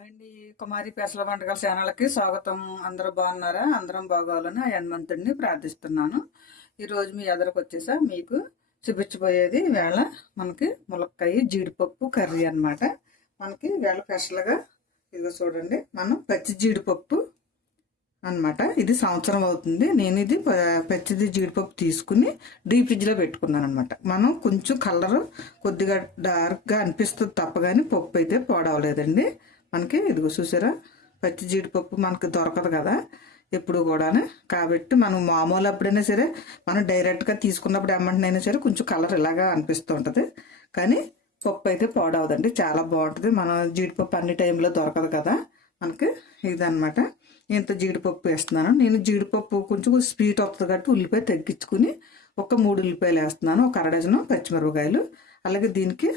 అండి కుమారి పెసల వంటకాల ఛానల్కి స్వాగతం. అందరూ బాగున్నారా? అందరం బాగోవాలని ఆ హనుమంతుడిని ప్రార్థిస్తున్నాను. ఈరోజు మీ ఎదురుకు వచ్చేసా మీకు చూపించబోయేది వేళ మనకి ములక్కాయ జీడిపప్పు కర్రీ అనమాట. మనకి వేళ స్పెషల్గా ఇదిగో చూడండి, మనం పచ్చి జీడిపప్పు అనమాట. ఇది సంవత్సరం అవుతుంది. నేను ఇది పచ్చిది జీడిపప్పు తీసుకుని డీప్ ఫ్రిడ్జ్లో పెట్టుకున్నాను అనమాట. మనం కొంచెం కలర్ కొద్దిగా డార్క్గా అనిపిస్తుంది తప్ప కానీ పప్పు అయితే పాడవలేదండి. మనకి ఇదిగో చూసారా, పచ్చి జీడిపప్పు మనకి దొరకదు కదా ఎప్పుడు కూడా. కాబట్టి మనం మామూలు అప్పుడైనా సరే మనం డైరెక్ట్గా తీసుకున్నప్పుడు ఏమంటున్నైనా సరే కొంచెం కలర్ ఇలాగా అనిపిస్తూ ఉంటుంది, కానీ పప్పు అయితే పాడవదండి. చాలా బాగుంటుంది. మనం జీడిపప్పు అన్ని టైంలో దొరకదు కదా మనకి. ఇదనమాట, ఇంత జీడిపప్పు వేస్తున్నాను నేను. జీడిపప్పు కొంచెం స్వీట్ వస్తుంది కాబట్టి ఉల్లిపాయ తగ్గించుకుని ఒక 3 ఉల్లిపాయలు వేస్తున్నాను, ఒక అరడజను పచ్చిమిరపకాయలు, అలాగే దీనికి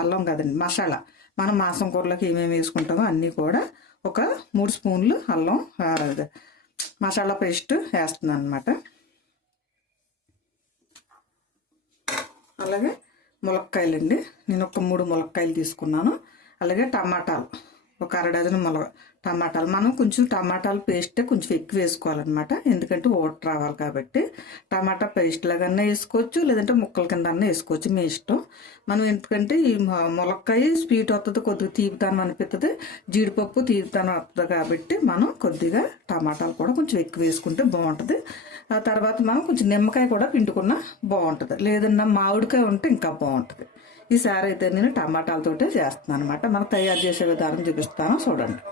అల్లం కదండి మసాలా. మనం మాంసం కూరలోకి ఏమేమి వేసుకుంటామో అన్నీ కూడా ఒక 3 స్పూన్లు అల్లం మసాలా పేస్ట్ వేస్తున్నాను అనమాట. అలాగే ములక్కాయలండి, నేను ఒక 3 ములక్కాయలు తీసుకున్నాను. అలాగే టమాటాలు ఒక అరడజను టమాటాలు. మనం కొంచెం టమాటాలు పేస్ట్ కొంచెం ఎక్కువ వేసుకోవాలన్నమాట, ఎందుకంటే ఓటర్ రావాలి కాబట్టి. టమాటా పేస్ట్ లాగన్నా వేసుకోవచ్చు, లేదంటే ముక్కల కింద అన్నా వేసుకోవచ్చు, మీ ఇష్టం. మనం ఎందుకంటే ఈ ములక్కాయ స్వీట్ వస్తుంది, కొద్దిగా తీపితానం అనిపిస్తుంది, జీడిపప్పు తీపితానం వస్తుంది కాబట్టి మనం కొద్దిగా టమాటాలు కూడా కొంచెం ఎక్కువ వేసుకుంటే బాగుంటుంది. ఆ తర్వాత మనం కొంచెం నిమ్మకాయ కూడా పిండుకున్నా బాగుంటుంది, లేదన్నా మామిడికాయ ఉంటే ఇంకా బాగుంటుంది. ఈసారి అయితే నేను టమాటాలతోటే చేస్తున్నాను అనమాట. మనం తయారు చేసే విధానం చూపిస్తాను చూడండి.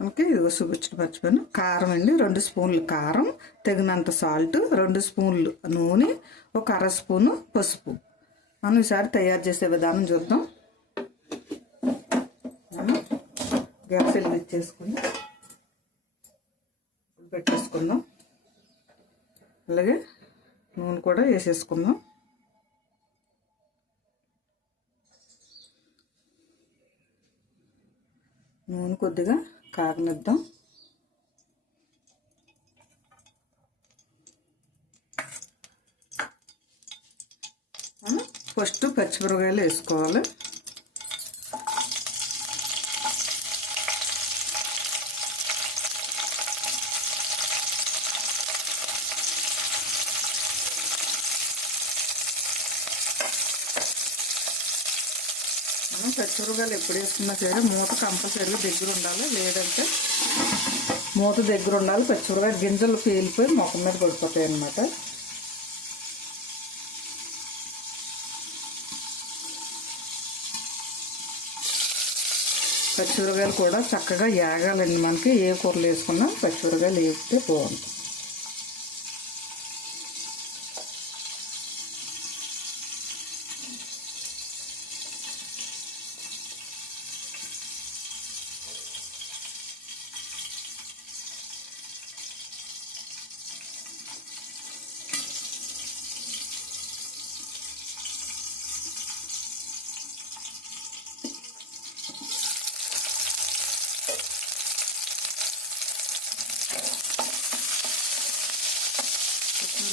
మనకి ఇదిగో చూపించడం మర్చిపోయాను. కారం అండి, 2 స్పూన్లు కారం, తగినంత సాల్ట్, 2 స్పూన్లు నూనె, ఒక అర స్పూను పసుపు. మనం ఈసారి తయారు చేసే విధానం చూద్దాం. మనం గ్యాస్ వెలిగించేసుకుని పెట్టేసుకుందాం. అలాగే నూనె కూడా వేసేసుకుందాం. నూనె కొద్దిగా కాగనిద్దాం. ఫస్ట్ పచ్చిమిరపకాయలు వేసుకోవాలి. మనం పచ్చిమిరపకాయలు ఎప్పుడు వేసుకున్నా సరే మూత కంపల్సరీగా దగ్గర ఉండాలి, లేదంటే మూత దగ్గర ఉండాలి. పచ్చిమిరపకాయ గింజలు పేలిపోయి మొఖం మీద పడిపోతాయి అన్నమాట. పచ్చిమిరపకాయలు కూడా చక్కగా ఏగాలండి. మనకి ఏ కూరలు వేసుకున్నా పచ్చిమిరపకాయలు వేస్తే బాగుంటుంది.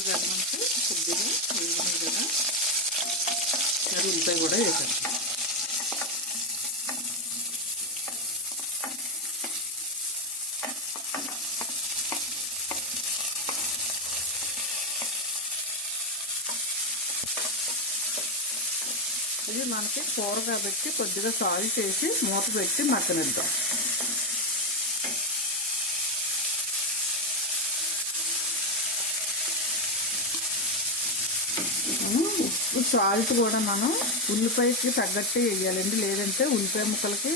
మనకి కొద్దిగా వేగినాయి కదా, మరి ఉల్లిపాయ కూడా వేసాను. ఇది మనకి కూర కాబట్టి కొద్దిగా సాల్ట్ వేసి మూత పెట్టి మగ్గనిద్దాం. సాల్ట్ కూడా మనం ఉల్లిపాయకి తగ్గట్టే వేయాలండి, లేదంటే ఉల్లిపాయ ముక్కలకి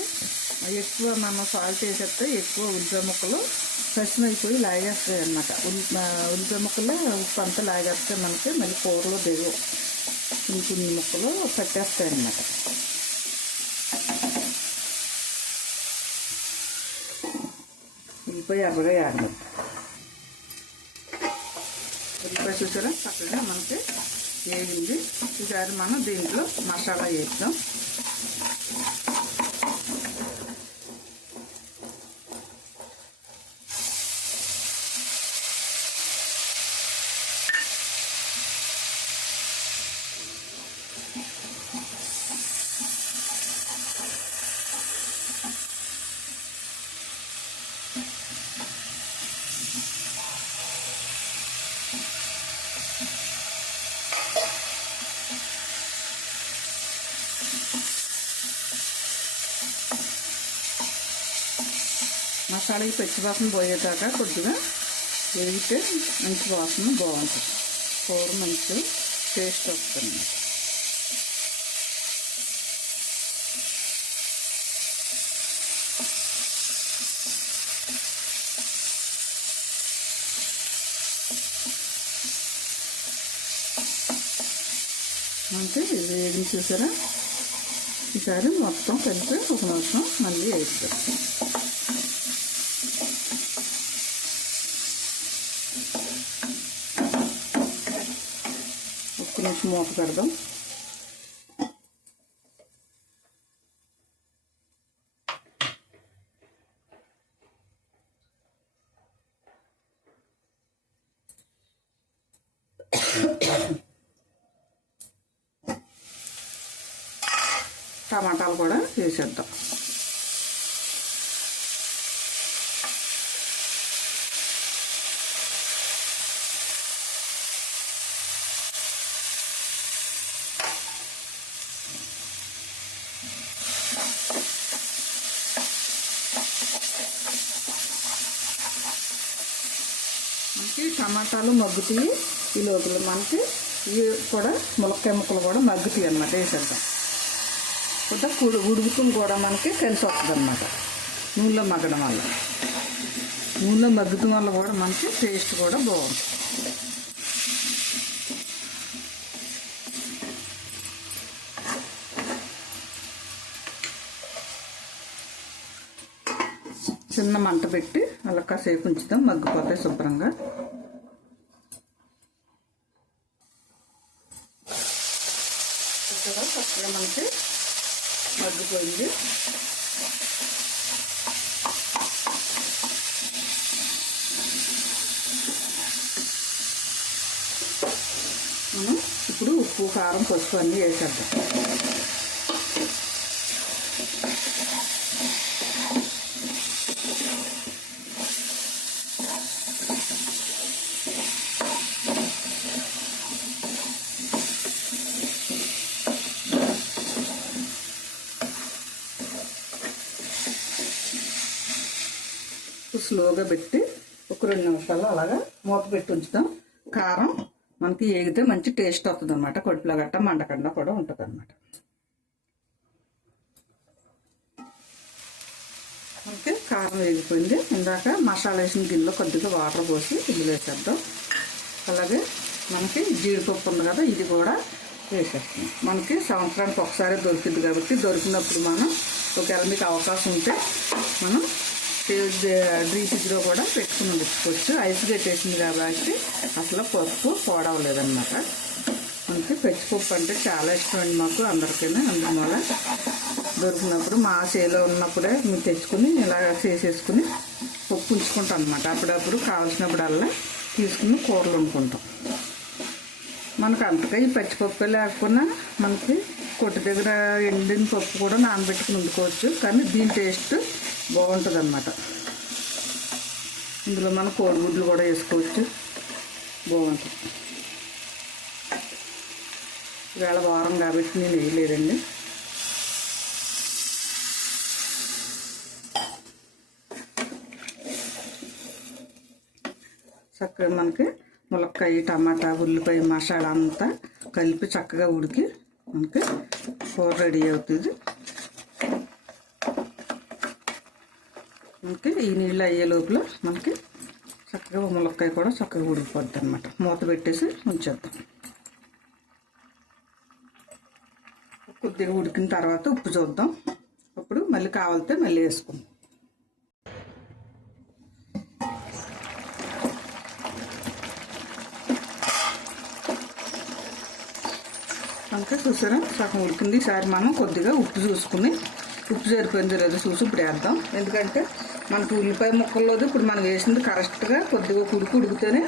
ఎక్కువ మనం సాల్ట్ వేసేస్తే ఎక్కువ ఉల్లిపాయ ముక్కలు పచ్చిమైపోయి లాగేస్తాయి అన్నమాట. ఉల్లిపాయ ముక్కలు ఉప్పు అంతా లాగేస్తే మనకి మళ్ళీ కూరలో దిగు కొన్ని ముక్కలు పట్టేస్తాయి అన్నమాట. ఉల్లిపాయ ఎర్రగా వేయాలి. ఉల్లిపాయ చూసారా చక్కగా మనకి వేగింది. ఈసారి మనం దీంట్లో మసాలా వేద్దాం. మసాలాకి పచ్చి వాసన పోయేదాకా కొద్దిగా వేగితే మంచి వాసన బాగుంటుంది, కూర మంచి టేస్ట్ వస్తుంది. అంటే వేగి చూసారా, ఈసారి మొత్తం కలిపి ఒక నిమిషం మళ్ళీ వేస్తాం. ఒక్క నిమిషం మూత పెడదాం. టమాటాలు కూడా వేసేద్దాం. మనకి టమాటాలు మగ్గుతాయి, ఈ లోపల మనకి ఇవి కూడా ములక్కాయ ముక్కలు కూడా మగ్గుతాయి అన్నమాట. వేసేద్దాం. కొద్దిగా ఉడుకుతుంది కూడా మనకి కలిసి వస్తుంది అన్నమాట. నూనెలో మగ్గడం వల్ల, నూనెలో మగ్గడం వల్ల కూడా మనకి టేస్ట్ కూడా బాగుంటుంది. చిన్న మంట పెట్టి అలా కాసేపు ఉంచుతాం, మగ్గిపోతాయి శుభ్రంగా. చక్కగా మనకి మగ్గిపోయింది. మనం ఇప్పుడు ఉప్పు, కారం, పసుపు అన్నీ వేసేద్దాం. స్లోగా పెట్టి ఒక 2 నిమిషాలు అలాగా మూత పెట్టి ఉంచుతాం. కారం మనకి ఏగితే మంచి టేస్ట్ వస్తుంది అనమాట. కడుపులో గట్ట మండకుండా కూడా ఉంటుంది అనమాట. మనకి కారం వేగిపోయింది. ఇందాక మసాలా వేసిన గిన్నెలో కొద్దిగా వాటర్ పోసి ఇందులో వేసేద్దాం. అలాగే మనకి జీడిపప్పు ఉంది కదా, ఇది కూడా వేసేస్తాం. మనకి సంవత్సరానికి ఒకసారి దొరికింది కాబట్టి దొరికినప్పుడు మనం ఒకవేళ మీకు అవకాశం ఉంటే మనం డ్రీ ఫ్రిడ్జ్లో కూడా పెట్టుకుని ఉంచుకోవచ్చు. ఐస్ పెట్టేసింది కాబట్టి అసలు పప్పు పోడవలేదన్నమాట. మనకి పచ్చిపప్పు అంటే చాలా ఇష్టం అండి మాకు అందరికైనా. అందువల్ల దొరికినప్పుడు మా చేలో ఉన్నప్పుడే మేము తెచ్చుకుని ఇలా చేసేసుకుని పప్పు ఉంచుకుంటాం అన్నమాట. అప్పుడప్పుడు కావాల్సినప్పుడల్లా తీసుకుని కూరలు వండుకుంటాం. మనకు అంతగా ఈ పచ్చిపప్పు లేకపోయినా మనకి కొట్టు దగ్గర ఎండిన పప్పు కూడా నానబెట్టుకుని వండుకోవచ్చు. కానీ దీని టేస్ట్ బాగుంటుంది అన్నమాట. ఇందులో మనం కోడిగుడ్లు కూడా వేసుకోవచ్చు, బాగుంటుంది. ఇవాళ వారం కాబట్టి నేను వేయలేదండి. చక్కగా మనకి ములక్కాయ, టమాటా, ఉల్లిపాయ మసాలా అంతా కలిపి చక్కగా ఉడికి మనకి కూర రెడీ అవుతుంది. మనకి ఈ నీళ్ళు అయ్యే లోపల మనకి చక్కగా ములక్కాయ కూడా చక్కగా ఉడికిపోద్ది అనమాట. మూత పెట్టేసి ఉంచేద్దాం. కొద్దిగా ఉడికిన తర్వాత ఉప్పు చూద్దాం. అప్పుడు మళ్ళీ కావాలితే మళ్ళీ వేసుకుందాం. మనకి చూసారా సగం ఉడికింది. ఈసారి మనం కొద్దిగా ఉప్పు చూసుకుని ఉప్పు సరిపోయింది లేదో చూసి ఇప్పుడు వేద్దాం. ఎందుకంటే మనకు ఉల్లిపాయ ముక్కల్లోది ఇప్పుడు మనం వేసింది కరెక్ట్గా కొద్దిగా ఉడికితేనే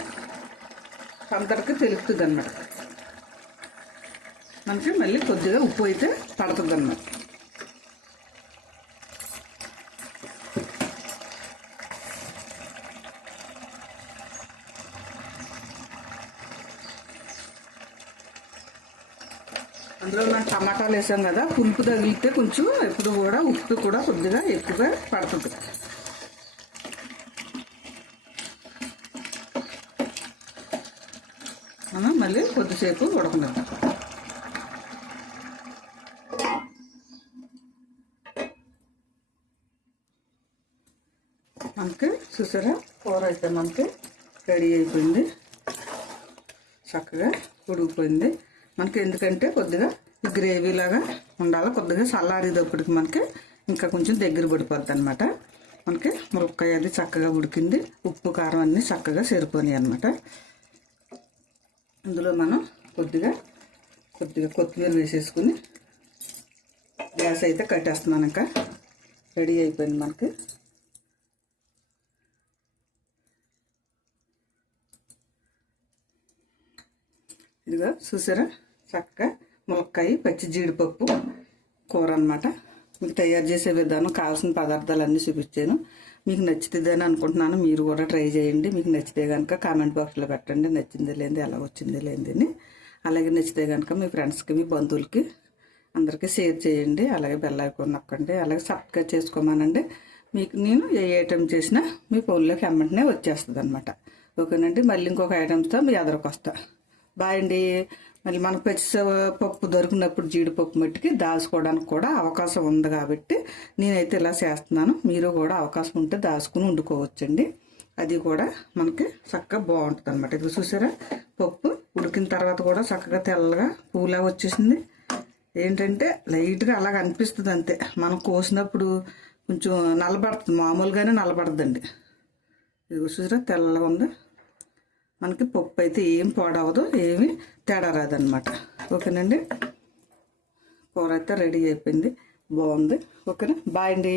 అంతటికి తెలుస్తుంది అన్నమాట. మనకి మళ్ళీ కొద్దిగా ఉప్పు అయితే పడుతుంది అన్నమాట. అందులో మనం టమాటాలు వేసాం కదా, పులుపు తగిలితే కొంచెం ఎప్పుడు కూడా ఉప్పు కూడా కొద్దిగా ఎక్కువగా పడుతుంది. మనం మళ్ళీ కొద్దిసేపు ఉడకనిద్దాం. మనకి చూసారా కూర అయితే మనకి రెడీ అయిపోయింది, చక్కగా ఉడికిపోయింది. మనకి ఎందుకంటే కొద్దిగా గ్రేవీ లాగా ఉండాలి, కొద్దిగా చల్లారేటప్పటికి మనకి ఇంకా కొంచెం దగ్గర పడిపోద్ది అనమాట. మనకి ములక్కాయ అది చక్కగా ఉడికింది, ఉప్పు కారం అన్నీ చక్కగా సరిపోయినాయి అనమాట. అందులో మనం కొద్దిగా కొత్తిమీర వేసేసుకుని గ్యాస్ అయితే కట్టేస్తున్నాను. ఇంకా రెడీ అయిపోయింది మనకి. ఇదిగో చూసారా చక్కగా ములక్కాయ పచ్చి జీడిపప్పు కూర అనమాట. మీకు తయారు చేసే విధానం కావాల్సిన పదార్థాలన్నీ చూపించాను. మీకు నచ్చుతుందని అనుకుంటున్నాను. మీరు కూడా ట్రై చేయండి. మీకు నచ్చితే కనుక కామెంట్ బాక్స్లో పెట్టండి, నచ్చింది లేనిది, ఎలా వచ్చింది లేనిది. అలాగే నచ్చితే కనుక మీ ఫ్రెండ్స్కి, మీ బంధువులకి అందరికీ షేర్ చేయండి. అలాగే బెల్ ఐకాన్ నొక్కండి, అలాగే సబ్స్క్రైబ్ చేసుకోమానండి. మీకు నేను ఏ ఐటెం చేసినా మీ ఫోన్లోకి వెంటనే వచ్చేస్తుంది అనమాట. ఓకేనండి. మళ్ళీ ఇంకొక ఐటమ్స్తో మీ ఎదురుకు వస్తా. బాయ్ అండి. మళ్ళీ మనకు పప్పు దొరికినప్పుడు జీడిపప్పు మట్టికి దాచుకోవడానికి కూడా అవకాశం ఉంది కాబట్టి నేనైతే ఇలా చేస్తున్నాను. మీరు కూడా అవకాశం ఉంటే దాచుకుని వండుకోవచ్చండి. అది కూడా మనకి చక్కగా బాగుంటుంది అనమాట. ఇది చూసారా పప్పు ఉడికిన తర్వాత కూడా చక్కగా తెల్లగా పూలా వచ్చేసింది. ఏంటంటే లైట్గా అలాగ అనిపిస్తుంది అంతే. మనం కోసినప్పుడు కొంచెం నల్లబడుతుంది, మామూలుగానే నల్లబడుతుందండి. ఇది చూసారా తెల్లగా ఉంది. మనకి పప్పు అయితే ఏం పాడవదు, ఏమి తేడా రాదనమాట. ఓకేనండి. కూర అయితే రెడీ అయిపోయింది, బాగుంది. ఓకేనా. బాయ్ అండి.